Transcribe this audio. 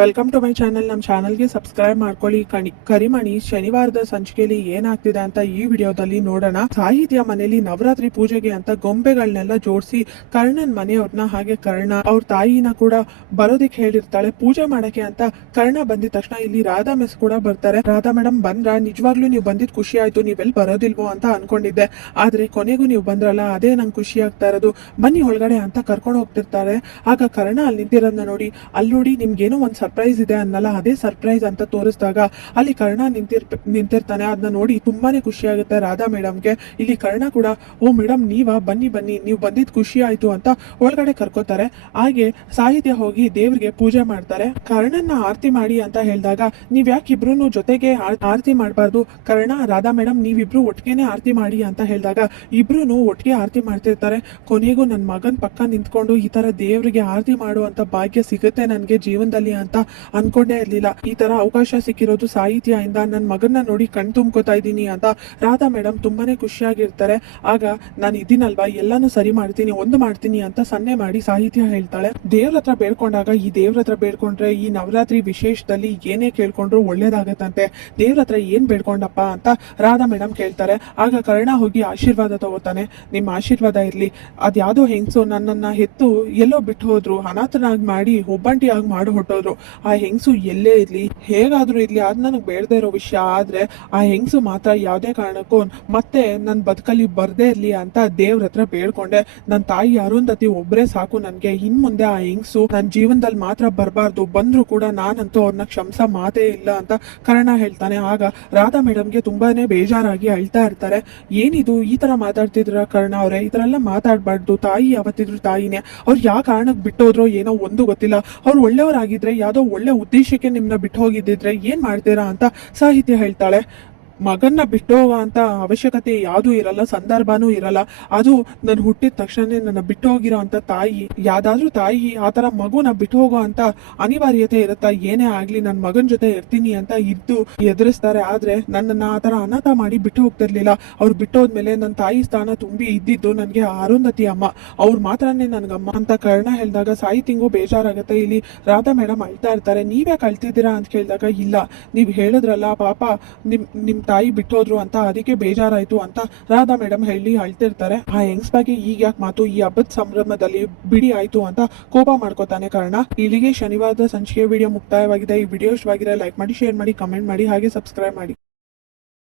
Welcome to my channel. ನಮ್ಮ ಚಾನಲ್ಗೆ subscribe ಮಾಡ್ಕೊಳ್ಳಿ. ಕರಿಮಣಿ ಶನಿವಾರದ ಸಂಚಿಕೆಯಲ್ಲಿ ಏನಾಗ್ತಿದೆ ಅಂತ ಈ ವಿಡಿಯೋದಲ್ಲಿ ನೋಡೋಣ. ಸಾಹಿತ್ಯ ಮನೆಯಲ್ಲಿ ನವರಾತ್ರಿ ಪೂಜೆಗೆ ಅಂತ ಗೊಂಬೆಗಳನ್ನೆಲ್ಲ ಜೋಡಿಸಿ ಕರ್ಣನ್ ಮನೆಯವ್ರನ್ನ ಹಾಗೆ ಕರ್ಣ ಅವ್ರ ತಾಯಿನ ಕೂಡ ಬರೋದಿಕ್ ಹೇಳಿರ್ತಾಳೆ ಪೂಜೆ ಮಾಡಕ್ಕೆ ಅಂತ. ಕರ್ಣ ಬಂದಿದ ತಕ್ಷಣ ಇಲ್ಲಿ ರಾಧಾ ಮಿಸ್ ಕೂಡ ಬರ್ತಾರೆ. ರಾಧಾ ಮೇಡಮ್ ಬಂದ್ರ, ನಿಜವಾಗ್ಲೂ ನೀವು ಬಂದಿದ್ ಖುಷಿ ಆಯ್ತು, ನೀವೆಲ್ಲಿ ಬರೋದಿಲ್ವೋ ಅಂತ ಅನ್ಕೊಂಡಿದ್ದೆ, ಆದ್ರೆ ಕೊನೆಗೂ ನೀವು ಬಂದ್ರಲ್ಲ, ಅದೇ ನಂಗೆ ಖುಷಿ ಆಗ್ತಾ ಇರೋದು, ಬನ್ನಿ ಒಳಗಡೆ ಅಂತ ಕರ್ಕೊಂಡು ಹೋಗ್ತಿರ್ತಾರೆ. ಆಗ ಕರ್ಣ ಅಲ್ಲಿ ನಿಂತಿರೋದನ್ನ ನೋಡಿ, ಅಲ್ಲಿ ನೋಡಿ ನಿಮ್ಗೇನೋ ಒಂದ್ ಸರ್ಪ್ರೈಸ್ ಇದೆ ಅನ್ನಲ್ಲ, ಅದೇ ಸರ್ಪ್ರೈಸ್ ಅಂತ ತೋರಿಸಿದಾಗ ಅಲ್ಲಿ ಕರ್ಣ ನಿಂತಿರ್ತಾನೆ. ಅದನ್ನ ನೋಡಿ ತುಂಬಾನೇ ಖುಷಿ ಆಗುತ್ತೆ ರಾಧಾ ಮೇಡಮ್ಗೆ. ಇಲ್ಲಿ ಕರ್ಣ ಕೂಡ, ಓ ಮೇಡಮ್ ನೀವಾ, ಬನ್ನಿ ಬನ್ನಿ, ನೀವು ಬಂದಿದ್ ಖುಷಿ ಆಯ್ತು ಅಂತ ಒಳಗಡೆ ಕರ್ಕೋತಾರೆ. ಹಾಗೆ ಸಾಹಿತ್ಯ ಹೋಗಿ ದೇವ್ರಿಗೆ ಪೂಜೆ ಮಾಡ್ತಾರೆ. ಕರ್ಣನ್ನ ಆರತಿ ಮಾಡಿ ಅಂತ ಹೇಳಿದಾಗ, ನೀವ್ ಯಾಕೆ ಇಬ್ರು ಜೊತೆಗೆ ಆರತಿ ಮಾಡಬಾರ್ದು, ಕರ್ಣ ರಾಧಾ ಮೇಡಮ್ ನೀವಿಬ್ರು ಒಟ್ಟಿಗೆನೆ ಆರತಿ ಮಾಡಿ ಅಂತ ಹೇಳಿದಾಗ ಇಬ್ರು ಒಟ್ಟಿಗೆ ಆರತಿ ಮಾಡ್ತಿರ್ತಾರೆ. ಕೊನೆಗೂ ನನ್ನ ಮಗನ್ ಪಕ್ಕ ನಿಂತ್ಕೊಂಡು ಈ ತರ ದೇವ್ರಿಗೆ ಆರತಿ ಮಾಡುವಂತ ಭಾಗ್ಯ ಸಿಗುತ್ತೆ ನನ್ಗೆ ಜೀವನದಲ್ಲಿ ಅಂತ ಅನ್ಕೊಂಡೇ ಇರ್ಲಿಲ್ಲ. ಈ ತರ ಅವಕಾಶ ಸಿಕ್ಕಿರೋದು ಸಾಹಿತ್ಯದಿಂದ, ನನ್ನ ಮಗನ್ನ ನೋಡಿ ಕಣ್ ತುಂಬ್ಕೋತಾ ಇದ್ದೀನಿ ಅಂತ ರಾಧಾ ಮೇಡಮ್ ತುಂಬಾನೇ ಖುಷಿಯಾಗಿರ್ತಾರೆ. ಆಗ ನಾನು ಇದೀನಲ್ವಾ, ಎಲ್ಲಾನು ಸರಿ ಮಾಡ್ತೀನಿ, ಒಂದು ಮಾಡ್ತೀನಿ ಅಂತ ಸನ್ನೆ ಮಾಡಿ ಸಾಹಿತ್ಯ ಹೇಳ್ತಾಳೆ. ದೇವ್ರ ಹತ್ರ ಬೇಡ್ಕೊಂಡಾಗ, ಈ ದೇವ್ರ ಹತ್ರ ಬೇಡ್ಕೊಂಡ್ರೆ ಈ ನವರಾತ್ರಿ ವಿಶೇಷದಲ್ಲಿ ಏನೇ ಕೇಳ್ಕೊಂಡ್ರು ಒಳ್ಳೇದಾಗತ್ತಂತೆ, ದೇವ್ರ ಹತ್ರ ಏನ್ ಬೇಡ್ಕೊಂಡಪ್ಪ ಅಂತ ರಾಧಾ ಮೇಡಮ್ ಕೇಳ್ತಾರೆ. ಆಗ ಕರ್ಣ ಹೋಗಿ ಆಶೀರ್ವಾದ ತಗೋತಾನೆ. ನಿಮ್ಮ ಆಶೀರ್ವಾದ ಇರ್ಲಿ, ಅದ್ಯಾವುದೋ ಹೆಂಗ್ಸು ನನ್ನನ್ನ ಹೆತ್ತು ಎಲ್ಲೋ ಬಿಟ್ಟು ಹೋದ್ರು, ಅನಾಥನಾಗಿ ಮಾಡಿ ಒಬ್ಬಂಟಿಯಾಗಿ ಮಾಡಿ ಹೊಟ್ಟೋದ್ರು. ಆ ಹೆಂಗ್ಸು ಎಲ್ಲೇ ಇರ್ಲಿ, ಹೇಗಾದ್ರೂ ಇರ್ಲಿ, ಅದ್ ನನಗ್ ಬೇಡದೇ ಇರೋ ವಿಷಯ, ಆದ್ರೆ ಆ ಹೆಂಗ್ಸು ಮಾತ್ರ ಯಾವ್ದೇ ಕಾರಣಕ್ಕೂ ಮತ್ತೆ ನನ್ ಬದುಕಲ್ಲಿ ಬರ್ದೇ ಇರ್ಲಿ ಅಂತ ದೇವ್ರ ಹತ್ರ ಬೇಡ್ಕೊಂಡೆ. ನನ್ ತಾಯಿ ಅರುಂಧತಿ ಒಬ್ರೇ ಸಾಕು ನನ್ಗೆ, ಇನ್ ಮುಂದೆ ಆ ಹೆಂಗ್ಸು ನನ್ ಜೀವನದಲ್ಲಿ ಮಾತ್ರ ಬರಬಾರ್ದು, ಬಂದ್ರು ಕೂಡ ನಾನಂತೂ ಅವ್ರನ್ನ ಕ್ಷಮಿಸ ಮಾತೇ ಇಲ್ಲ ಅಂತ ಕರ್ಣ ಹೇಳ್ತಾನೆ. ಆಗ ರಾಧಾ ಮೇಡಮ್ಗೆ ತುಂಬಾನೇ ಬೇಜಾರಾಗಿ ಅಳ್ತಾ ಇರ್ತಾರೆ. ಏನಿದು ಈ ತರ ಮಾತಾಡ್ತಿದ್ರ ಕರ್ಣ ಅವ್ರೆ, ಈ ತರ ಎಲ್ಲ ಮಾತಾಡ್ಬಾರ್ದು, ತಾಯಿ ಯಾವತ್ತಿದ್ರು ತಾಯಿನೇ, ಅವ್ರು ಯಾವ ಕಾರಣಕ್ಕೆ ಬಿಟ್ಟೋದ್ರೋ ಏನೋ ಒಂದು ಗೊತ್ತಿಲ್ಲ, ಅವ್ರು ಒಳ್ಳೆಯವರಾಗಿದ್ರೆ ಯಾವ್ದೋ ಒಳ್ಳೆ ಉದ್ದೇಶಕ್ಕೆ ನಿಮ್ನ ಬಿಟ್ಟು ಹೋಗಿದ್ದಿದ್ರೆ ಏನ್ ಮಾಡ್ತೀರಾ ಅಂತ ಸಾಹಿತ್ಯ ಹೇಳ್ತಾಳೆ. ಮಗನ್ನ ಬಿಟ್ಟು ಹೋಗೋ ಅಂತ ಅವಶ್ಯಕತೆ ಯಾವ್ದೂ ಇರಲ್ಲ, ಸಂದರ್ಭನೂ ಇರಲ್ಲ. ಅದು ನನ್ ಹುಟ್ಟಿದ ತಕ್ಷಣ ನನ್ನ ಬಿಟ್ಟು ಹೋಗಿರೋ ಅಂತ ತಾಯಿ, ಯಾವ್ದಾದ್ರೂ ತಾಯಿ ಆತರ ಮಗುನ ಬಿಟ್ಟು ಹೋಗೋ ಅಂತ ಅನಿವಾರ್ಯತೆ ಇರುತ್ತಾ? ಏನೇ ಆಗ್ಲಿ ನನ್ ಮಗನ್ ಜೊತೆ ಇರ್ತೀನಿ ಅಂತ ಇದ್ದು ಎದುರಿಸ್ತಾರೆ. ಆದ್ರೆ ನನ್ನನ್ನ ಆತರ ಅನಾಥ ಮಾಡಿ ಬಿಟ್ಟು ಹೋಗ್ತಿರ್ಲಿಲ್ಲ. ಅವ್ರು ಬಿಟ್ಟೋದ್ಮೇಲೆ ನನ್ನ ತಾಯಿ ಸ್ಥಾನ ತುಂಬಿ ಇದ್ದಿದ್ದು ನನ್ಗೆ ಅರುಂಧತಿ ಅಮ್ಮ, ಅವ್ರು ಮಾತ್ರನೇ ನನ್ಗಮ್ಮ ಅಂತ ಕರ್ಣ ಹೇಳಿದಾಗ ಸಾಹಿತಿಂಗೂ ಬೇಜಾರಾಗತ್ತೆ. ಇಲ್ಲಿ ರಾಧಾ ಮೇಡಮ್ ಅಳ್ತಾ ಇರ್ತಾರೆ. ನೀವೇ ಕಳ್ತಿದ್ದೀರಾ ಅಂತ ಕೇಳಿದಾಗ, ಇಲ್ಲ ನೀವ್ ಹೇಳಿದ್ರಲ್ಲ ಪಾಪ ನಿಮ್ ತಾಯಿ ಬಿಟ್ಟೋದ್ರು ಅಂತ, ಅದಕ್ಕೆ ಬೇಜಾರಾಯ್ತು ಅಂತ ರಾಧಾ ಮೇಡಮ್ ಹೇಳಿ ಅಳ್ತಿರ್ತಾರೆ. ಆ ಹೆಂಗ್ಸ್ ಬಗ್ಗೆ ಈಗ ಯಾಕೆ ಮಾತು, ಈ ಹಬ್ಬದ ಸಂಭ್ರಮದಲ್ಲಿ ಬಿಡಿ ಆಯ್ತು ಅಂತ ಕೋಪ ಮಾಡ್ಕೋತಾನೆ ಕರ್ಣ. ಇಲ್ಲಿಗೆ ಶನಿವಾರದ ಸಂಚಿಕೆ ವಿಡಿಯೋ ಮುಕ್ತಾಯವಾಗಿದೆ. ಈ ವಿಡಿಯೋ ಇಷ್ಟವಾಗಿದೆ ಲೈಕ್ ಮಾಡಿ, ಶೇರ್ ಮಾಡಿ, ಕಮೆಂಟ್ ಮಾಡಿ, ಹಾಗೆ ಸಬ್ಸ್ಕ್ರೈಬ್ ಮಾಡಿ.